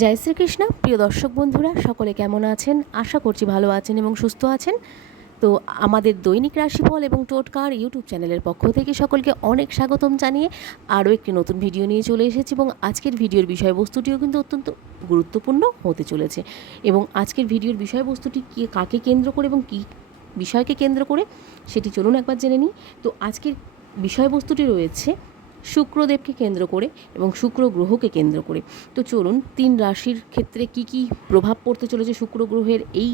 জয় শ্রীকৃষ্ণ। প্রিয় দর্শক বন্ধুরা, সকলে কেমন আছেন? আশা করছি ভালো আছেন এবং সুস্থ আছেন। তো আমাদের দৈনিক রাশিফল এবং টোটকার ইউটিউব চ্যানেলের পক্ষ থেকে সকলকে অনেক স্বাগতম জানিয়ে আরও একটি নতুন ভিডিও নিয়ে চলে এসেছি এবং আজকের ভিডিওর বিষয়বস্তুটিও কিন্তু অত্যন্ত গুরুত্বপূর্ণ হতে চলেছে এবং আজকের ভিডিওর বিষয়বস্তুটি কি, কাকে কেন্দ্র করে এবং কী বিষয়কে কেন্দ্র করে সেটি চলুন একবার জেনে নিই। তো আজকের বিষয়বস্তুটি রয়েছে শুক্রদেবকে কেন্দ্র করে এবং শুক্র গ্রহকে কেন্দ্র করে। তো চলুন, তিন রাশির ক্ষেত্রে কি কি প্রভাব পড়তে চলেছে শুক্র গ্রহের এই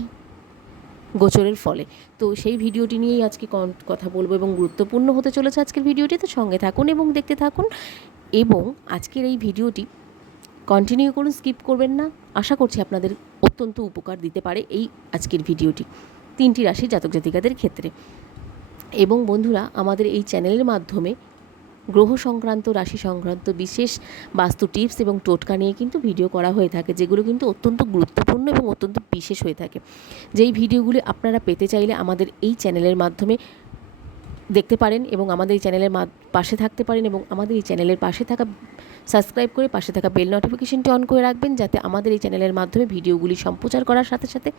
গোচরের ফলে? তো সেই ভিডিওটি নিয়েই আজকে কথা বলব এবং গুরুত্বপূর্ণ হতে চলেছে আজকের ভিডিওটি। তো সঙ্গে থাকুন এবং দেখতে থাকুন। এবং আজকের এই ভিডিওটি কন্টিনিউ করুন স্কিপ করবেন না। আশা করছি আপনাদের অত্যন্ত উপকার দিতে পারে এই আজকের ভিডিওটি। তিনটি রাশি জাতক জাতিকাদের ক্ষেত্রে। এবং বন্ধুরা, আমাদের এই চ্যানেলের মাধ্যমে গ্রহ সংক্রান্ত রাশি সংক্রান্ত বিশেষ বাস্তু টিপস এবং টোটকা নিয়ে কিন্তু ভিডিও করা হয়ে থাকে, যেগুলো কিন্তু অত্যন্ত গুরুত্বপূর্ণ এবং অত্যন্ত বিশেষ হয়ে থাকে। যেই ভিডিওগুলি আপনারা পেতে চাইলে আমাদের এই চ্যানেলের মাধ্যমে দেখতে পারেন এবং আমাদের এই চ্যানেলের পাশে থাকতে পারেন এবং আমাদের এই চ্যানেলের পাশে থাকা, সাবস্ক্রাইব করে পাশে থাকা বেল নোটিফিকেশনটি অন করে রাখবেন, যাতে আমাদের এই চ্যানেলের মাধ্যমে ভিডিওগুলি সম্প্রচার করার সাথে সাথে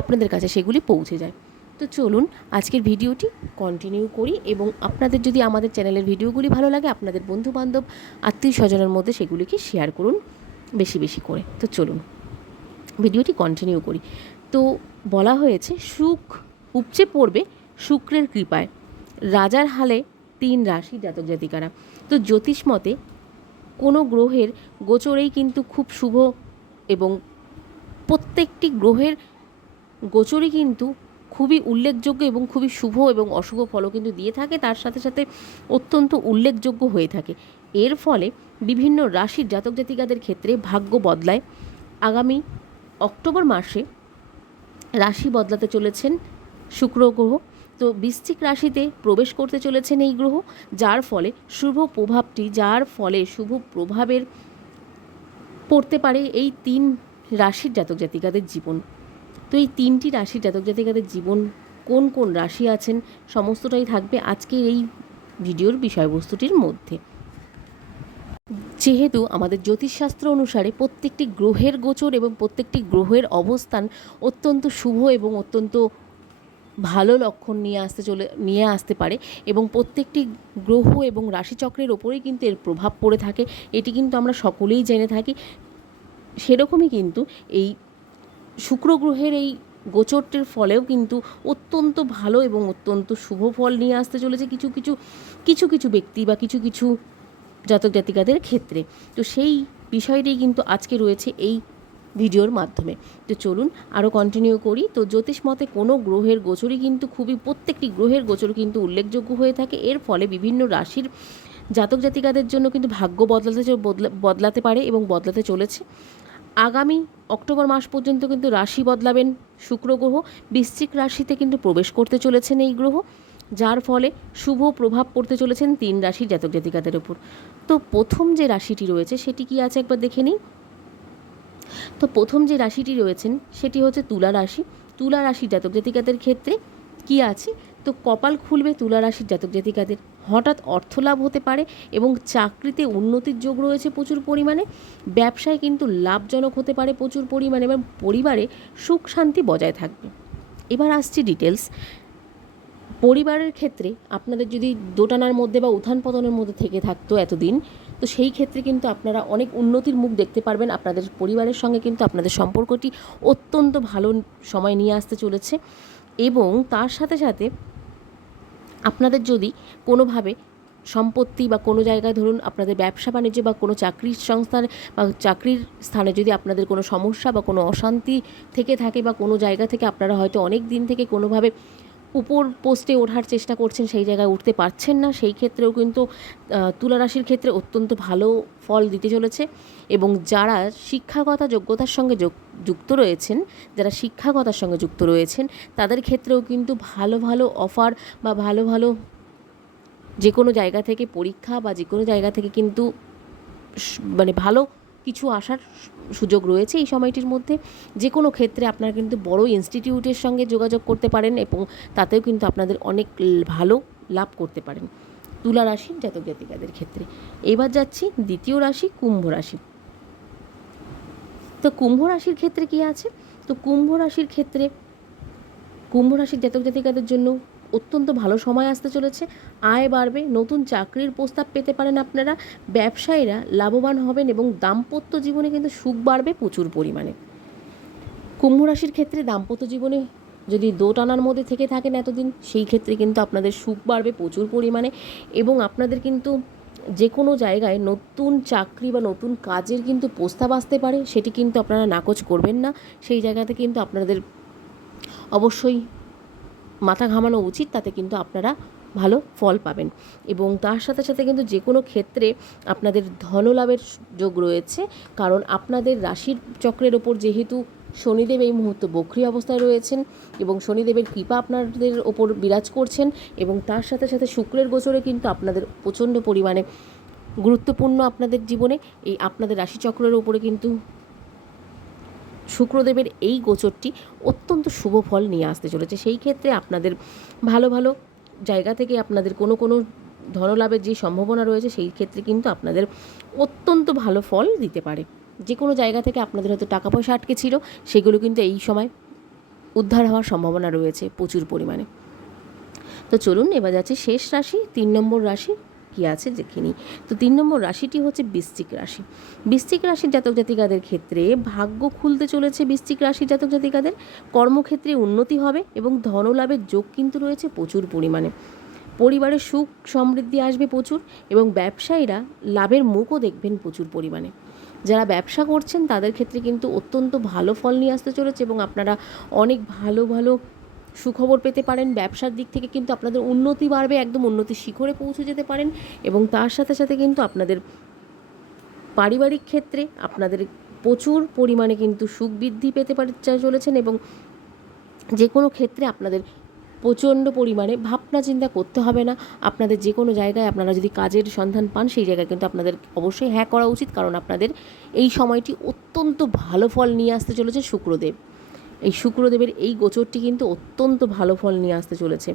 আপনাদের কাছে সেগুলি পৌঁছে যায়। তো চলুন আজকের ভিডিওটি কন্টিনিউ করি এবং আপনাদের যদি আমাদের চ্যানেলের ভিডিওগুলি ভালো লাগে, আপনাদের বন্ধু বান্ধব আত্মীয় স্বজনের মধ্যে সেগুলিকে শেয়ার করুন বেশি বেশি করে। তো চলুন ভিডিওটি কন্টিনিউ করি। তো বলা হয়েছে, সুখ উপচে পড়বে শুক্রের কৃপায়। রাজার হালে তিন রাশি জাতক জাতিকারা। তো জ্যোতিষ মতে কোনো গ্রহের গোচরেই কিন্তু খুব শুভ এবং প্রত্যেকটি গ্রহের গোচরই কিন্তু খুবই উল্লেখযোগ্য এবং খুবই শুভ এবং অশুভ ফলও কিন্তু দিয়ে থাকে। তার সাথে সাথে অত্যন্ত উল্লেখযোগ্য হয়ে থাকে। এর ফলে বিভিন্ন রাশির জাতক জাতিকাদের ক্ষেত্রে ভাগ্য বদলায়। আগামী অক্টোবর মাসে রাশি বদলাতে চলেছেন শুক্র গ্রহ। তো বৃশ্চিক রাশিতে প্রবেশ করতে চলেছেন এই গ্রহ, যার ফলে শুভ প্রভাবটি, যার ফলে শুভ প্রভাবের পড়তে পারে এই তিন রাশির জাতক জাতিকাদের জীবন। তো এই তিনটি রাশির জাতক জাতিকাদের জীবন কোন কোন রাশি আছেন সমস্তটাই থাকবে আজকের এই ভিডিওর বিষয়বস্তুটির মধ্যে। যেহেতু আমাদের জ্যোতিষশাস্ত্র অনুসারে প্রত্যেকটি গ্রহের গোচর এবং প্রত্যেকটি গ্রহের অবস্থান অত্যন্ত শুভ এবং অত্যন্ত ভালো লক্ষণ নিয়ে আসতে চলে, নিয়ে আসতে পারে এবং প্রত্যেকটি গ্রহ এবং রাশিচক্রের ওপরেই কিন্তু এর প্রভাব পড়ে থাকে। এটি কিন্তু আমরা সকলেই জেনে থাকি। সেরকমই কিন্তু এই শুক্র গ্রহের এই গোচরটির ফলেও কিন্তু অত্যন্ত ভালো এবং অত্যন্ত শুভ ফল নিয়ে আসতে চলেছে কিছু কিছু কিছু কিছু ব্যক্তি বা কিছু কিছু জাতক জাতিকাদের ক্ষেত্রে। তো সেই বিষয়টি কিন্তু আজকে রয়েছে এই ভিডিওর মাধ্যমে। তো চলুন আরও কন্টিনিউ করি। তো জ্যোতিষ মতে কোনো গ্রহের গোচরই কিন্তু খুবই, প্রত্যেকটি গ্রহের গোচর কিন্তু উল্লেখযোগ্য হয়ে থাকে। এর ফলে বিভিন্ন রাশির জাতক জাতিকাদের জন্য কিন্তু ভাগ্য বদলাতে বদলাতে পারে এবং বদলাতে চলেছে। আগামী অক্টোবর মাস পর্যন্ত কিন্তু রাশি বদলাবেন শুক্র গ্রহ। বৃশ্চিক রাশিতে কিন্তু প্রবেশ করতে চলেছেন এই গ্রহ, যার ফলে শুভ প্রভাব পড়তে চলেছেন তিন রাশির জাতক জাতিকাদের উপর। তো প্রথম যে রাশিটি রয়েছে সেটি কি আছে একবার দেখে নিই। তো প্রথম যে রাশিটি রয়েছেন সেটি হচ্ছে তুলা রাশি। তুলা রাশির জাতক জাতিকাদের ক্ষেত্রে কি আছে? তো কপাল খুলবে তুলা রাশির জাতক জাতিকাদের। হঠাৎ অর্থলাভ হতে পারে এবং চাকরিতে উন্নতির যোগ রয়েছে প্রচুর পরিমাণে, ব্যবসায় কিন্তু লাভজনক হতে পারে প্রচুর পরিমাণে এবং পরিবারে সুখ শান্তি বজায় থাকবে। এবার আসছি ডিটেলস পরিবারের ক্ষেত্রে আপনাদের যদি দোটানার মধ্যে বা উত্থান পতনের মধ্যে থেকে থাকতো এতদিন, তো সেই ক্ষেত্রে কিন্তু আপনারা অনেক উন্নতির মুখ দেখতে পারবেন। আপনাদের পরিবারের সঙ্গে কিন্তু আপনাদের সম্পর্কটি অত্যন্ত ভালো সময় নিয়ে আসতে চলেছে এবং তার সাথে সাথে আপনাদের যদি কোনোভাবে সম্পত্তি বা কোনো জায়গায় ধরুন আপনাদের ব্যবসা বাণিজ্য বা কোনো চাকরির সংস্থান বা চাকরির স্থানে যদি আপনাদের কোনো সমস্যা বা কোনো অশান্তি থেকে থাকে বা কোনো জায়গা থেকে আপনারা হয়তো অনেক দিন থেকে কোনোভাবে উপর পোস্টে ওঠার চেষ্টা করছেন সেই জায়গায় উঠতে পারছেন না। সেই ক্ষেত্রেও কিন্তু আহ, তুলা রাশির ক্ষেত্রে অত্যন্ত ভালো ফল দিতে চলেছে এবং যারা শিক্ষাগত যোগ্যতার সঙ্গে যুক্ত রয়েছেন যারা শিক্ষাগতার সঙ্গে যুক্ত রয়েছেন তাদের ক্ষেত্রেও কিন্তু ভালো ভালো অফার বা ভালো ভালো যে কোনো জায়গা থেকে পরীক্ষা বা যে কোনো জায়গা থেকে কিন্তু মানে ভালো কিছু আসার সুযোগ রয়েছে এই সময়টির মধ্যে। যে কোনো ক্ষেত্রে আপনারা কিন্তু বড় ইনস্টিটিউটের সঙ্গে যোগাযোগ করতে পারেন এবং তাতেও কিন্তু আপনাদের অনেক ভালো লাভ করতে পারেন। তুলা রাশির জাতক জাতিকাদের ক্ষেত্রে। এবার যাচ্ছি দ্বিতীয় রাশি, কুম্ভ রাশি। তো কুম্ভ রাশির ক্ষেত্রে কী আছে? তো কুম্ভ রাশির ক্ষেত্রে, কুম্ভ রাশির জাতক জাতিকাদের জন্য অত্যন্ত ভালো সময় আসতে চলেছে। আয় বাড়বে, নতুন চাকরির প্রস্তাব পেতে পারেন আপনারা। ব্যবসায়ীরা লাভবান হবেন এবং দাম্পত্য জীবনে কিন্তু সুখ বাড়বে প্রচুর পরিমাণে। কুম্ভ রাশির ক্ষেত্রে দাম্পত্য জীবনে যদি দোটানার মধ্যে থেকে থাকেন এতদিন, সেই ক্ষেত্রে কিন্তু আপনাদের সুখ বাড়বে প্রচুর পরিমাণে এবং আপনাদের কিন্তু যে কোনো জায়গায় নতুন চাকরি বা নতুন কাজের কিন্তু প্রস্তাব আসতে পারে। সেটি কিন্তু আপনারা নাকচ করবেন না। সেই জায়গাতে কিন্তু আপনাদের অবশ্যই মাথা ঘামানো উচিত, তাতে কিন্তু আপনারা ভালো ফল পাবেন। এবং তার সাথে সাথে কিন্তু যে কোনো ক্ষেত্রে আপনাদের ধনলাভের যোগ রয়েছে, কারণ আপনাদের রাশির চক্রের ওপর যেহেতু শনিদেব এই মুহূর্তে বক্রি অবস্থায় রয়েছেন এবং শনিদেবের কৃপা আপনাদের ওপর বিরাজ করছেন এবং তার সাথে সাথে শুক্রের গোচরে কিন্তু আপনাদের প্রচণ্ড পরিমাণে গুরুত্বপূর্ণ আপনাদের জীবনে, এই আপনাদের রাশিচক্রের ওপরে কিন্তু শুক্রদেবের এই গোচরটি অত্যন্ত শুভ ফল নিয়ে আসতে চলেছে। সেই ক্ষেত্রে আপনাদের ভালো ভালো জায়গা থেকে আপনাদের কোনো কোনো ধনলাভের যে সম্ভাবনা রয়েছে, সেই ক্ষেত্রে কিন্তু আপনাদের অত্যন্ত ভালো ফল দিতে পারে। যে কোনো জায়গা থেকে আপনাদের হয়তো টাকা পয়সা আটকে ছিল, সেগুলো কিন্তু এই সময় উদ্ধার হওয়ার সম্ভাবনা রয়েছে প্রচুর পরিমাণে। তো চলুন, এবার যাচ্ছে শেষ রাশি, তিন নম্বর রাশি। কী আছে দেখে নিই। তো তিন নম্বর রাশিটি হচ্ছে বৃশ্চিক রাশি। বৃশ্চিক রাশির জাতক জাতিকাদের ক্ষেত্রে ভাগ্য খুলতে চলেছে বৃশ্চিক রাশির জাতক জাতিকাদের। কর্মক্ষেত্রে উন্নতি হবে এবং ধনলাভের যোগ কিন্তু রয়েছে প্রচুর পরিমাণে। পরিবারে সুখ সমৃদ্ধি আসবে প্রচুর এবং ব্যবসায়ীরা লাভের মুখও দেখবেন প্রচুর পরিমাণে। যারা ব্যবসা করছেন তাদের ক্ষেত্রে কিন্তু অত্যন্ত ভালো ফল নিয়ে আসতে চলেছে এবং আপনারা অনেক ভালো ভালো সুখবর পেতে পারেন, ব্যবসার দিক থেকে কিন্তু আপনাদের উন্নতি বাড়বে, একদম উন্নতির শিখরে পৌঁছে যেতে পারেন এবং তার সাথে সাথে কিন্তু আপনাদের পারিবারিক ক্ষেত্রে আপনাদের প্রচুর পরিমাণে কিন্তু সুখ বৃদ্ধি পেতে পারে চলেছেন এবং যে কোনো ক্ষেত্রে আপনাদের প্রচণ্ড পরিমাণে ভাবনা চিন্তা করতে হবে না। আপনাদের যে কোনো জায়গায় আপনারা যদি কাজের সন্ধান পান, সেই জায়গায় কিন্তু আপনাদের অবশ্যই হ্যাঁ করা উচিত কারণ আপনাদের এই সময়টি অত্যন্ত ভালো ফল নিয়ে আসতে চলেছে শুক্রদেব। এই শুক্রদেবের এই গোচরটি কিন্তু অত্যন্ত ভালো ফল নিয়ে আসতে চলেছে।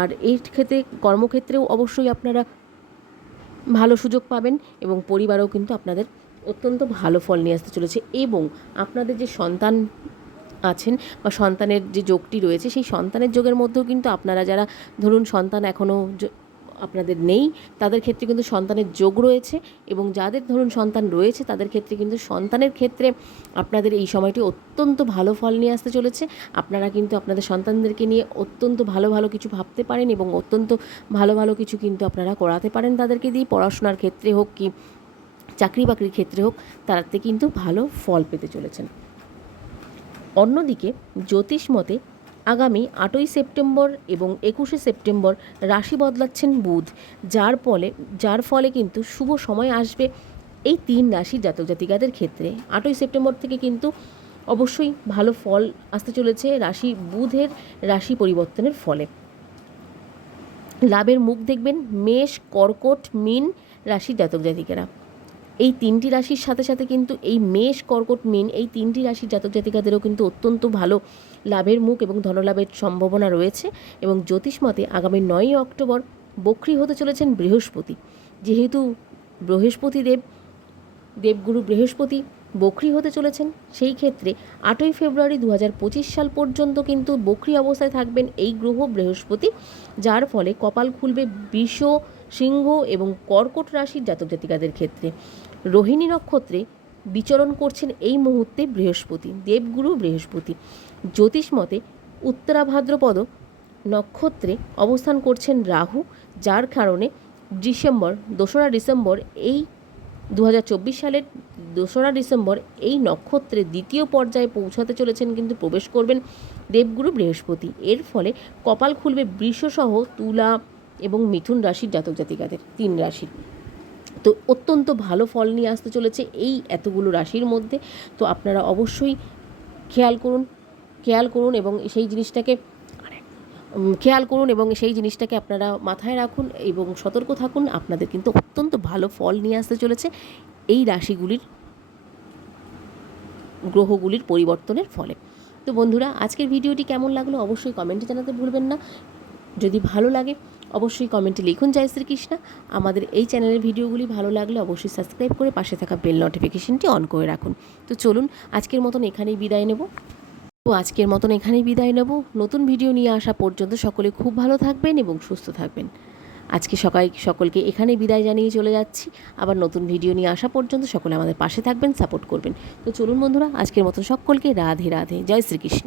আর এই ক্ষেত্রে কর্মক্ষেত্রেও অবশ্যই আপনারা ভালো সুযোগ পাবেন এবং পরিবারেও কিন্তু আপনাদের অত্যন্ত ভালো ফল নিয়ে আসতে চলেছে এবং আপনাদের যে সন্তান আছেন বা সন্তানের যে যোগটি রয়েছে, সেই সন্তানের যোগের মধ্যেও কিন্তু আপনারা যারা, ধরুন সন্তান এখনও আপনাদের নেই। তাদের ক্ষেত্রে কিন্তু সন্তানের যোগ রয়েছে এবং যাদের ধরুন সন্তান রয়েছে, তাদের ক্ষেত্রে কিন্তু সন্তানের ক্ষেত্রে আপনাদের এই সময়টি অত্যন্ত ভালো ফল নিয়ে আসতে চলেছে। আপনারা কিন্তু আপনাদের সন্তানদেরকে নিয়ে অত্যন্ত ভালো ভালো কিছু ভাবতে পারেন এবং অত্যন্ত ভালো ভালো কিছু কিন্তু আপনারা করাতে পারেন তাদেরকে দিয়ে। পড়াশোনার ক্ষেত্রে হোক কি চাকরি বাকরির ক্ষেত্রে হোক, তারাতে কিন্তু ভালো ফল পেতে চলেছেন। অন্যদিকে জ্যোতিষ মতে আগামী আটই সেপ্টেম্বর এবং একুশে সেপ্টেম্বর রাশি বদলাচ্ছেন বুধ, যার ফলে যার ফলে কিন্তু শুভ সময় আসবে এই তিন রাশির জাতক জাতিকাদের ক্ষেত্রে। আটই সেপ্টেম্বর থেকে কিন্তু অবশ্যই ভালো ফল আসতে চলেছে রাশি বুধের রাশি পরিবর্তনের ফলে। লাভের মুখ দেখবেন, মেষ, কর্কট, মিন রাশি জাতক জাতিকেরা। এই তিনটি রাশির সাথে সাথে কিন্তু এই মেষ কর্কট মিন, এই তিনটি রাশির জাতক জাতিকাদেরও কিন্তু অত্যন্ত ভালো লাভের মুখ এবং ধনলাভের সম্ভাবনা রয়েছে এবং জ্যোতিষ মতে আগামী নয়ই অক্টোবর বক্রি হতে চলেছেন বৃহস্পতি। যেহেতু বৃহস্পতি দেব, দেবগুরু বৃহস্পতি বকরি হতে চলেছেন, সেই ক্ষেত্রে আটই ফেব্রুয়ারি দু হাজার পঁচিশ সাল পর্যন্ত কিন্তু বকরি অবস্থায় থাকবেন এই গ্রহ বৃহস্পতি, যার ফলে কপাল খুলবে বিষ সিংহ এবং কর্কট রাশির জাতক জাতিকাদের ক্ষেত্রে রোহিণী নক্ষত্রে বিচরণ করছেন এই মুহূর্তে বৃহস্পতি, দেবগুরু বৃহস্পতি। জ্যোতিষ মতে উত্তরা ভাদ্রপদ নক্ষত্রে অবস্থান করছেন রাহু, যার কারণে ডিসেম্বর, দোসরা ডিসেম্বর এই দু হাজার চব্বিশ সালের দোসরা ডিসেম্বর এই নক্ষত্রে দ্বিতীয় পর্যায়ে পৌঁছাতে চলেছেন কিন্তু প্রবেশ করবেন দেবগুরু বৃহস্পতি। এর ফলে কপাল খুলবে বৃষসহ, তুলা এবং মিথুন রাশির জাতক জাতিকাদের, তিন রাশির। তো অত্যন্ত ভালো ফল নিয়ে আসতে চলেছে এই এতগুলো রাশির মধ্যে। তো আপনারা অবশ্যই খেয়াল করুন খেয়াল করুন এবং সেই জিনিসটাকে খেয়াল করুন এবং সেই জিনিসটাকে আপনারা মাথায় রাখুন এবং সতর্ক থাকুন। আপনাদের কিন্তু অত্যন্ত ভালো ফল নিয়ে আসতে চলেছে এই রাশিগুলির গ্রহগুলির পরিবর্তনের ফলে। তো বন্ধুরা, আজকের ভিডিওটি কেমন লাগল অবশ্যই কমেন্টে জানাতে ভুলবেন না। যদি ভালো লাগে অবশ্যই কমেন্টে লিখুন জয় শ্রীকৃষ্ণ আমাদের এই চ্যানেলের ভিডিওগুলি ভালো লাগলে অবশ্যই সাবস্ক্রাইব করে পাশে থাকা বেল নোটিফিকেশনটি অন করে রাখুন। তো চলুন, আজকের মতন এখানেই বিদায় নেব। তো আজকের মতন এখানেই বিদায় নেব। নতুন ভিডিও নিয়ে আসা পর্যন্ত সকলে খুব ভালো থাকবেন এবং সুস্থ থাকবেন। আজকে সকাল, সকলকে এখানেই বিদায় জানিয়ে চলে যাচ্ছি। আবার নতুন ভিডিও নিয়ে আসা পর্যন্ত সকলে আমাদের পাশে থাকবেন সাপোর্ট করবেন। তো চলুন বন্ধুরা, আজকের মতন সকলকে রাধে রাধে। জয় শ্রীকৃষ্ণ